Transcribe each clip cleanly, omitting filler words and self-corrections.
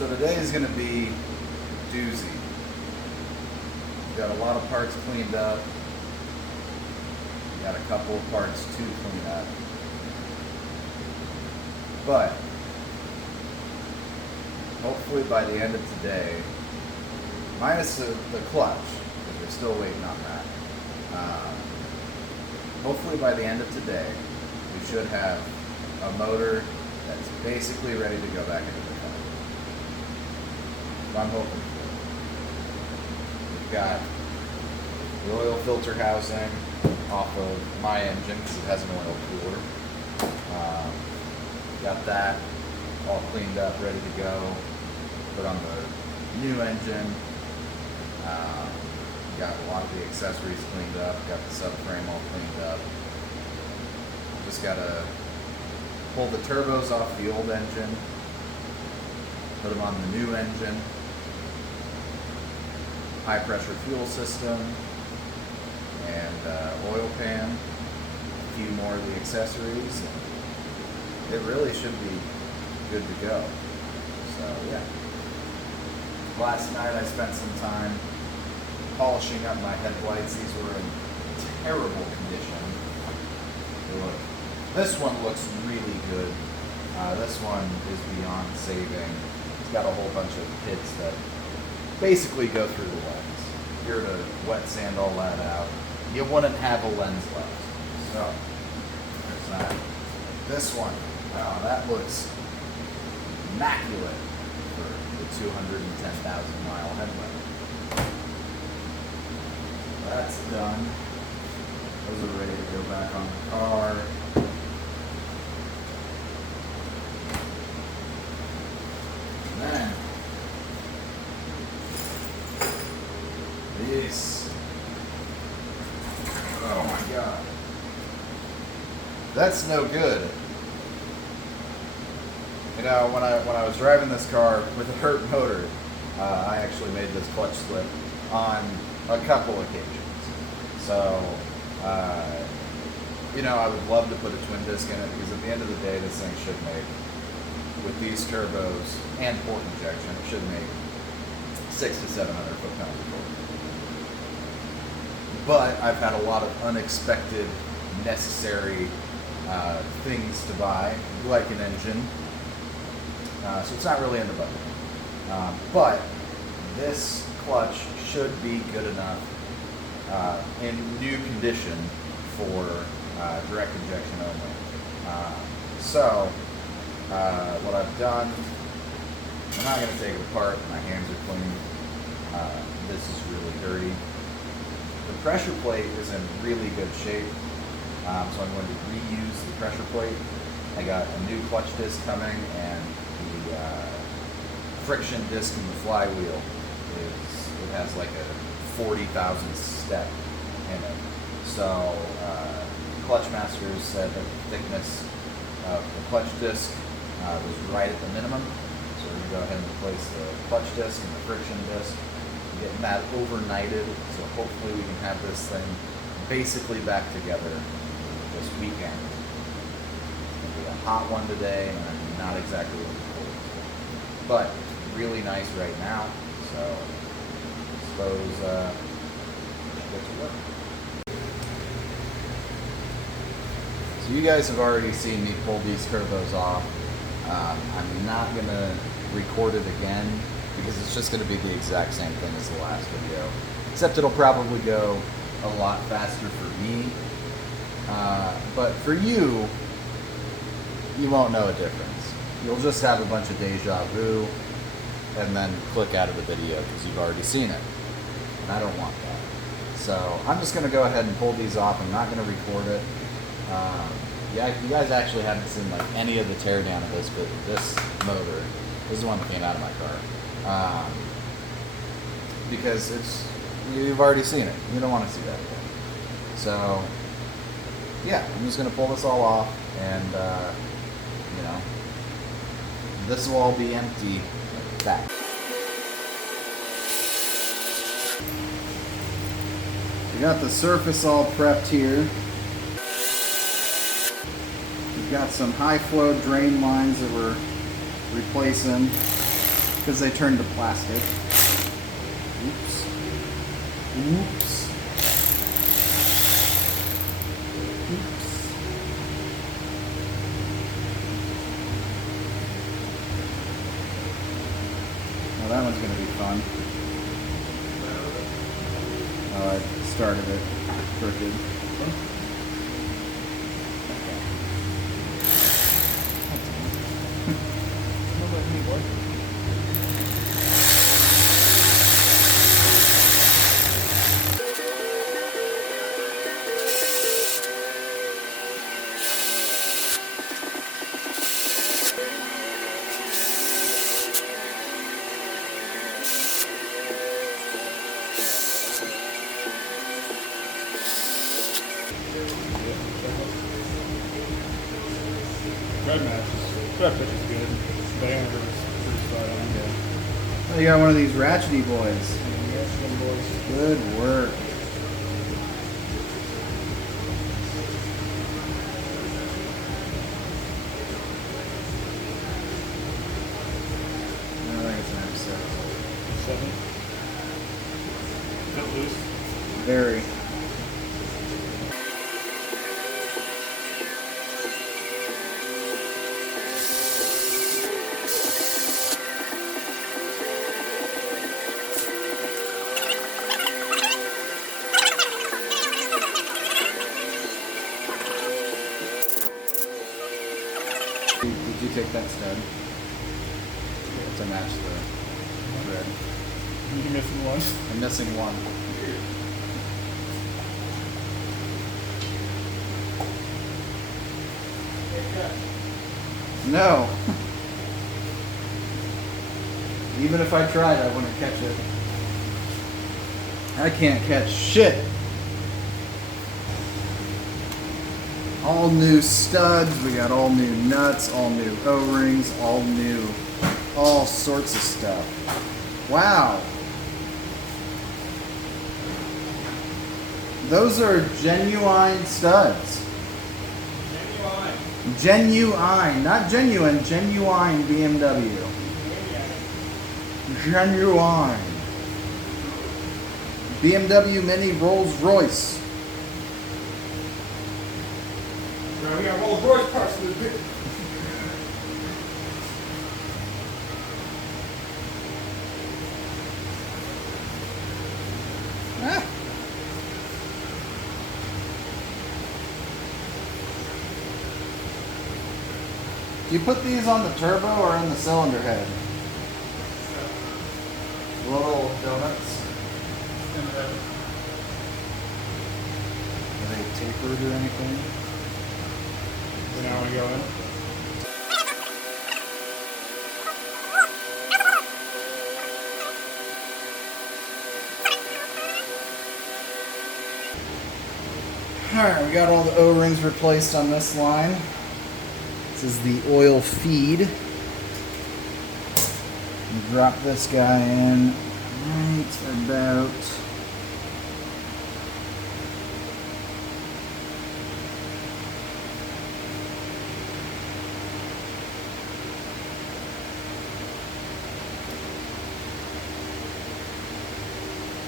So today is going to be doozy. Got a lot of parts cleaned up. Got a couple of parts to clean up. But hopefully by the end of today, minus the clutch, because we're still waiting on that. Hopefully by the end of today, we should have a motor that's basically ready to go back into the car. I'm hoping for it. We've got the oil filter housing off of my engine because it has an oil cooler. Got that all cleaned up, ready to go. Put on the new engine. Got a lot of the accessories cleaned up. Got the subframe all cleaned up. Just gotta pull the turbos off the old engine. Put them on the new engine. High pressure fuel system. And oil pan. A few more of the accessories. It really should be good to go. So yeah. Last night I spent some time polishing up my headlights. These were in terrible condition. This one looks really good. This one is beyond saving. It's got a whole bunch of pits that basically go through the lens. If you were to wet sand all that out, you wouldn't have a lens left. So there's that. This one, that looks immaculate for the 210,000 mile headlight. That's done. Those are ready to go back on the car. And then this. Oh my God. That's no good. You know, when I was driving this car with a hurt motor, I actually made this clutch slip on a couple occasions. So, you know, I would love to put a twin disc in it because at the end of the day, this thing should make, with these turbos and port injection, it should make 600 to 700 foot-pounds of torque. But I've had a lot of unexpected, necessary things to buy, like an engine. So it's not really in the budget. But this clutch should be good enough in new condition for direct injection only. So what I've done, I'm not going to take it apart. My hands are clean. This is really dirty. The pressure plate is in really good shape, so I'm going to reuse the pressure plate. I got a new clutch disc coming, and the friction disc in the flywheel it has like a 40,000 step in it. So Clutch Masters said that the thickness of the clutch disc was right at the minimum. So we're going to go ahead and replace the clutch disc and the friction disc. Getting that overnighted, so hopefully we can have this thing basically back together this weekend. It'll be a hot one today, and I'm not exactly looking forward to it. But really nice right now, so I suppose we should get to work. So you guys have already seen me pull these turbos off. I'm not going to record it again, because it's just going to be the exact same thing as the last video, except it'll probably go a lot faster for me, but for you, you won't know a difference. You'll just have a bunch of deja vu and then click out of the video because you've already seen it, and I don't want that. So I'm just going to go ahead and pull these off. I'm not going to record it. Yeah, you guys actually haven't seen like any of the teardown of this, but this motor, this is the one that came out of my car. Because you've already seen it. You don't want to see that again. So, yeah, I'm just going to pull this all off, and, you know, this will all be empty back. We got the surface all prepped here. We've got some high flow drain lines that we're replacing. because they turned to plastic. Oops. Oops. Oops. Well, that one's going to be fun. Oh, I started it crooked. Red match is, red pitch is good. Diameter is pretty spot on. Oh, you got one of these ratchety boys. Yes, them boys. Good work. I think it's an M6. 7. Cut loose. Very. Did you take that stud to match the thread? You're missing one. I'm missing one. No. Even if I tried, I wouldn't catch it. I can't catch shit. All new studs, we got all new nuts, all new O-rings, all sorts of stuff. Wow. Those are genuine studs. Genuine, not genuine, genuine BMW. Genuine. BMW Mini Rolls Royce. Now we got Rolls Royce parts in this bit. Ah. Do you put these on the turbo or in the cylinder head? Little donuts. Are they tapered or anything? So now we go in. Alright, we got all the O-rings replaced on this line. This is the oil feed. Drop this guy in right about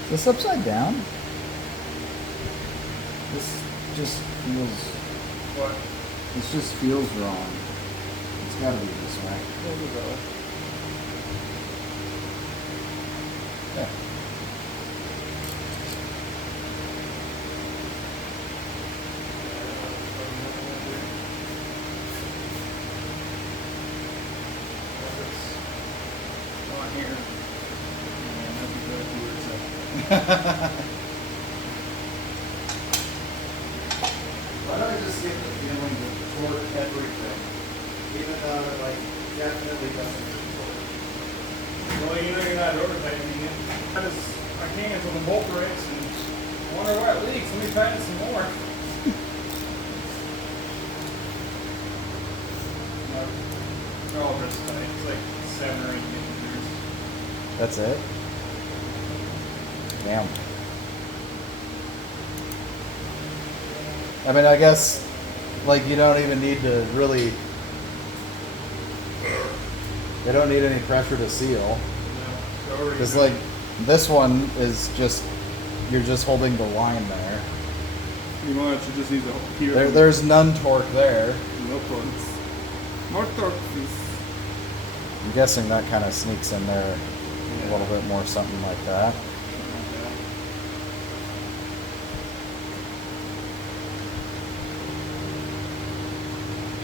Is this upside down? This just feels What? this just feels wrong. It's gotta be this way. We'll do that way. Yeah. On here. And that'd be good if you were to- Why don't I just get the feeling to torque everything, even though it like definitely doesn't torque. Well, you know you're not overtightening it. I just, my hands on the bolt brakes and I wonder why it leaks. Let me tighten some more. Oh, it's tight. It's like 7 or 8 millimeters. That's it? Damn. I mean, I guess, like, you don't even need to really They don't need any pressure to seal. Yeah, already Because good. like this one is just, you're just holding the line there. You want to just use a here. There's none torque there. No torques. More torques. I'm guessing that kind of sneaks in there a little bit more, something like that.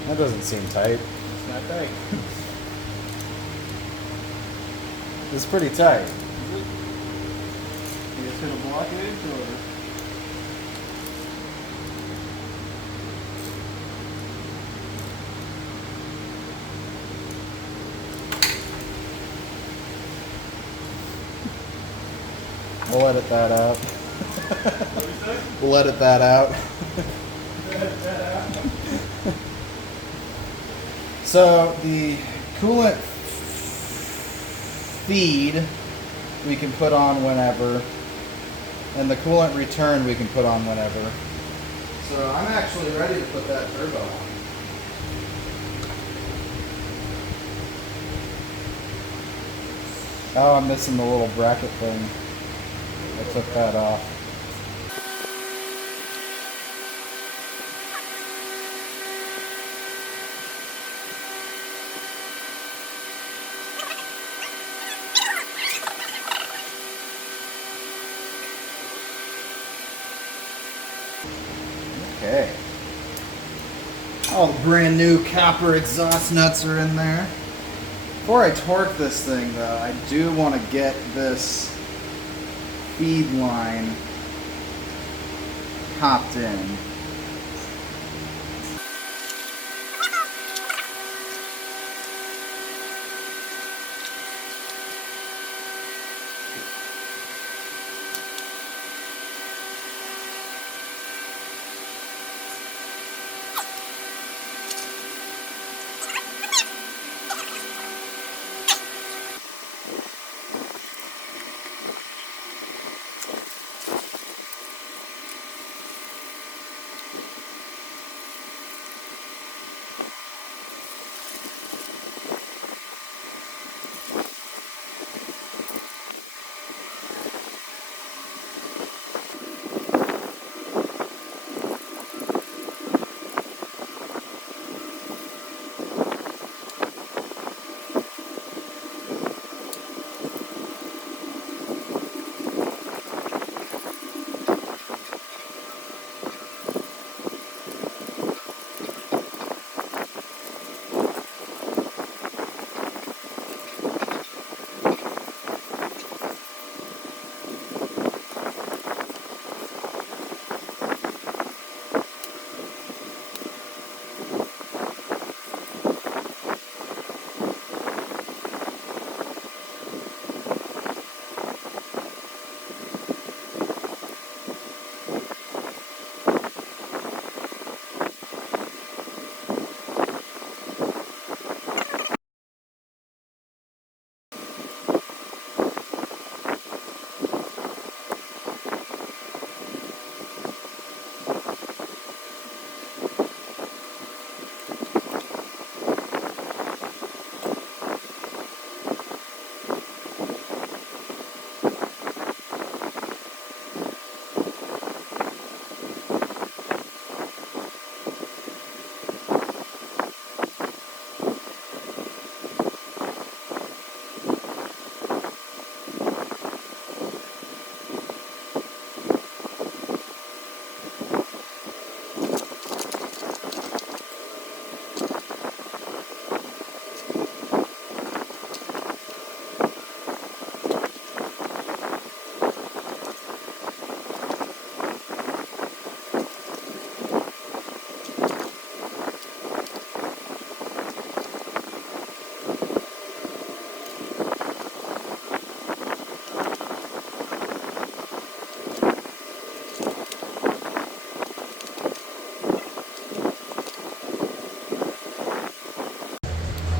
That doesn't seem tight. It's not tight. It's pretty tight. Is it? You just hit a blockage or? We'll edit that out. What do you say? We'll edit that out. So the coolant feed we can put on whenever, and the coolant return we can put on whenever. So I'm actually ready to put that turbo on. Oh, I'm missing the little bracket thing. I took that off. Okay. All the brand new copper exhaust nuts are in there. Before I torque this thing though, I do want to get this feed line popped in.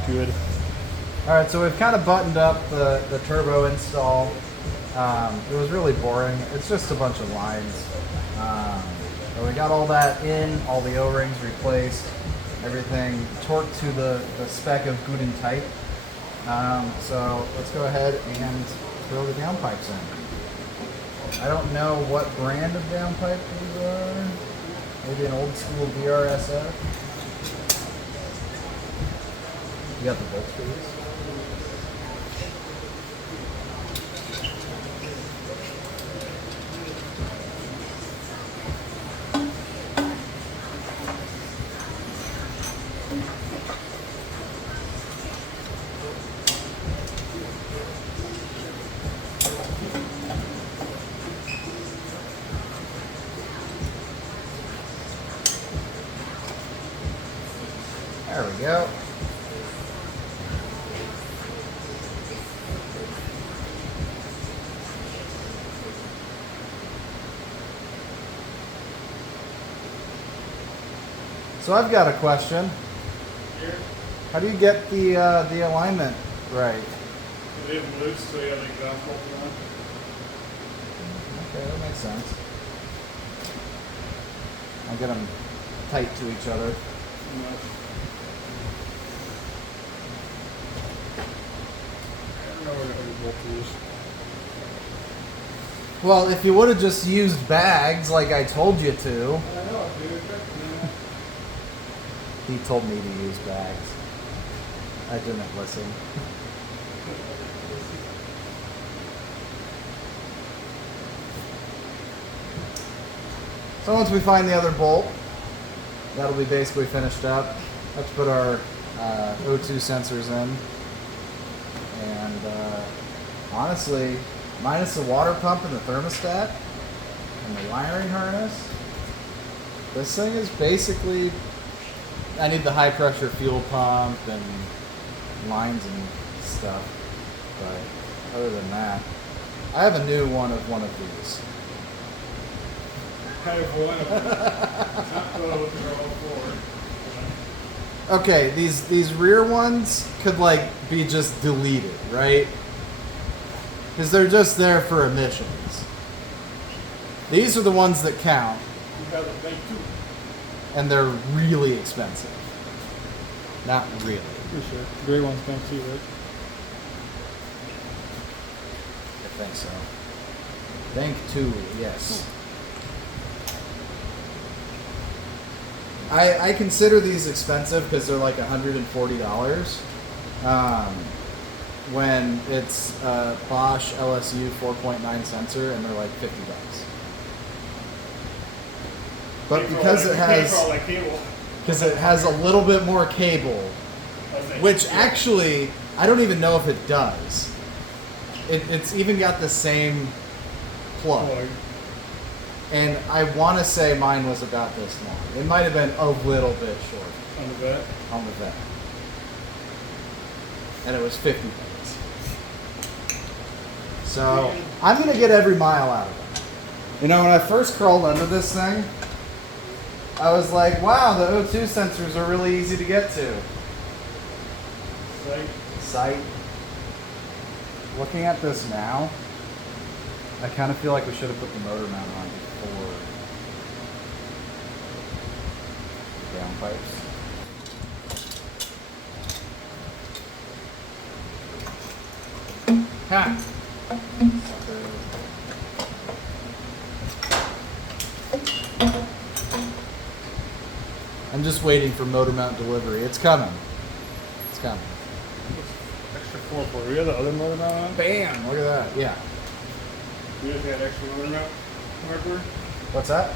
Good. Alright, so we've kind of buttoned up the turbo install. It was really boring. It's just a bunch of lines. But we got all that in, all the O-rings replaced, everything torqued to the spec of good and tight. So let's go ahead and throw the downpipes in. I don't know what brand of downpipe these are. Maybe an old school VRSF. You got the bolts for these? There we go. So I've got a question. Here. How do you get the alignment right? They have loose, so you have like ground fault on. Okay, that makes sense. I'll get them tight to each other. I don't know where the bolt is. Well, if you would have just used bags like I told you to. I know, dude. He told me to use bags. I didn't listen. So once we find the other bolt, that'll be basically finished up. Let's put our O2 sensors in. And honestly, minus the water pump and the thermostat and the wiring harness, this thing is basically, I need the high pressure fuel pump and lines and stuff. But other than that, I have a new one of these. I have one of them. Not both, they're all four. Okay, these rear ones could like be just deleted, right? Because they're just there for emissions. These are the ones that count, You got the thing too. and they're really expensive. Not really. For sure. Gray one's kind of too, right? I think so. Think two, yes. I consider these expensive because they're like $140. When it's a Bosch LSU 4.9 sensor and they're like $50. But because it has a little bit more cable, which actually I don't even know if it does. It's even got the same plug. And I want to say mine was about this long. It might have been a little bit short. On the vet? On the vet. And it was 50 bucks. So I'm going to get every mile out of it. You know, when I first crawled under this thing, I was like, wow, the O2 sensors are really easy to get to. Sight. Looking at this now, I kind of feel like we should have put the motor mount on before downpipes. Ha! I'm just waiting for motor mount delivery. It's coming. It's coming. Extra 4 You have the other motor mount on? Bam! Look at that. Yeah. You just got extra motor mount hardware? What's that?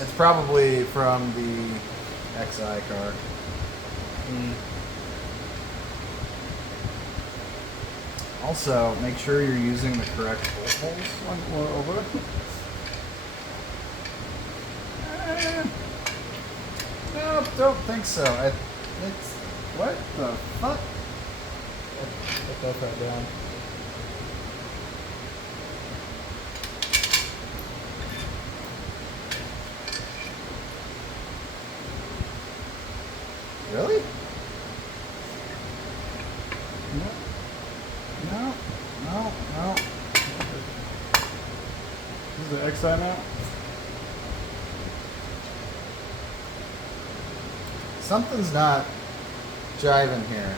It's probably from the XI car. Also, make sure you're using the correct bolt holes. One more over. No, don't think so. It's what the fuck? Put that down. Really? No. This is the XI mount? Something's not jiving here.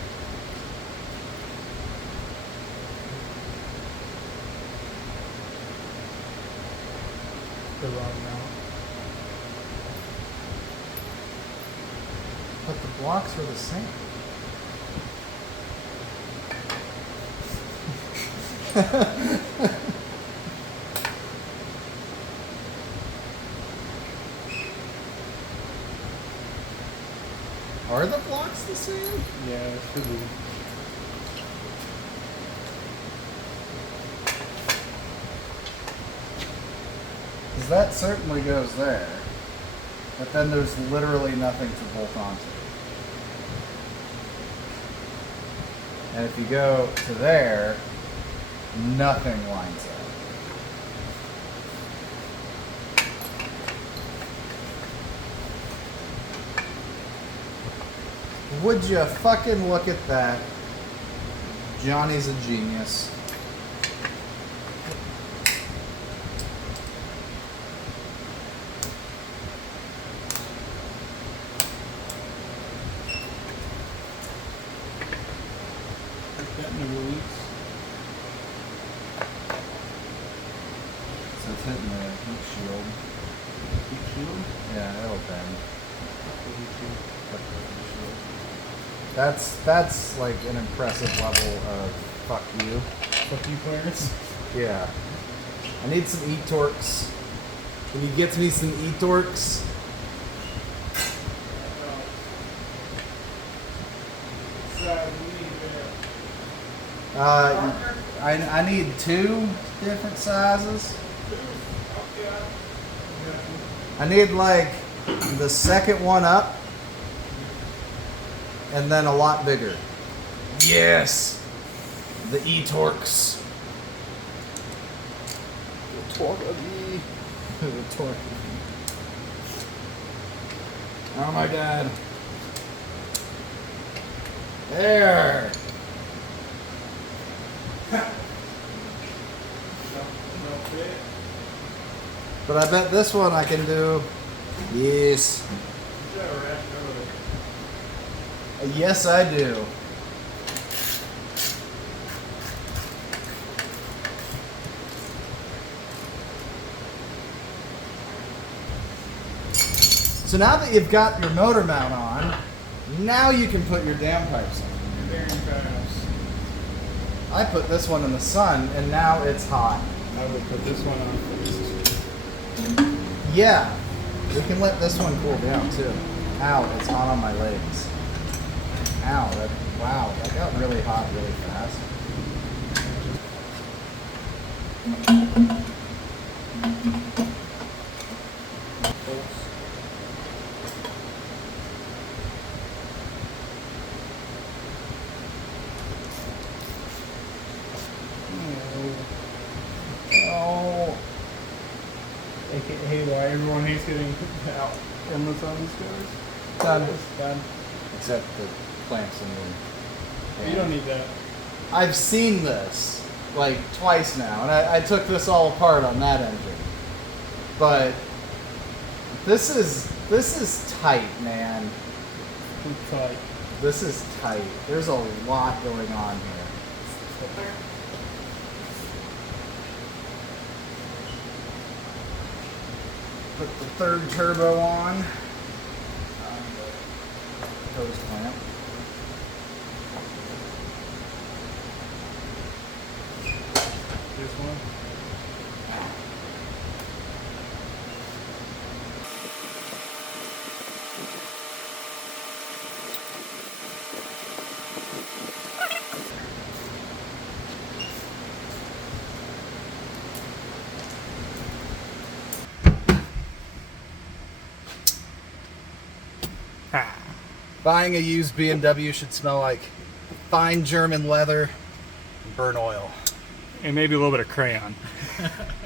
the wrong mount. But the blocks were the same. Are the blocks the same? Yeah, it should be. Because that certainly goes there. But then there's literally nothing to bolt onto. And if you go to there, nothing lines up. Would you fucking look at that? Johnny's a genius. That never leaks. So it's hitting the heat shield. Heat shield? Yeah, it'll bend. Heat shield. That's like an impressive level of fuck you. Fuck you, Clarence. Yeah. I need some e-torques. Can you get me some e-torques? I need 2 different sizes. I need like the second one up and then a lot bigger. Yes! The e-torques. The torque of E. The torque. Oh my god. There! But I bet this one I can do. Yes. Yes, I do. So now that you've got your motor mount on, now you can put your dam pipes in. Very fast. I put this one in the sun and now it's hot. I would put this one on first. Yeah, we can let this one cool down too. Ow, it's hot on my legs. Ow, wow, that got really hot really fast. Oh. Hey, why everyone hates getting out endless on these cars? Done. It's done. Except the clamps in the... You don't need that. I've seen this like twice now, and I took this all apart on that engine. But this is tight, man. It's tight. This is tight. There's a lot going on here. Put the third turbo on. Hose clamp. This one. Buying a used BMW should smell like fine German leather and burnt oil. And maybe a little bit of crayon.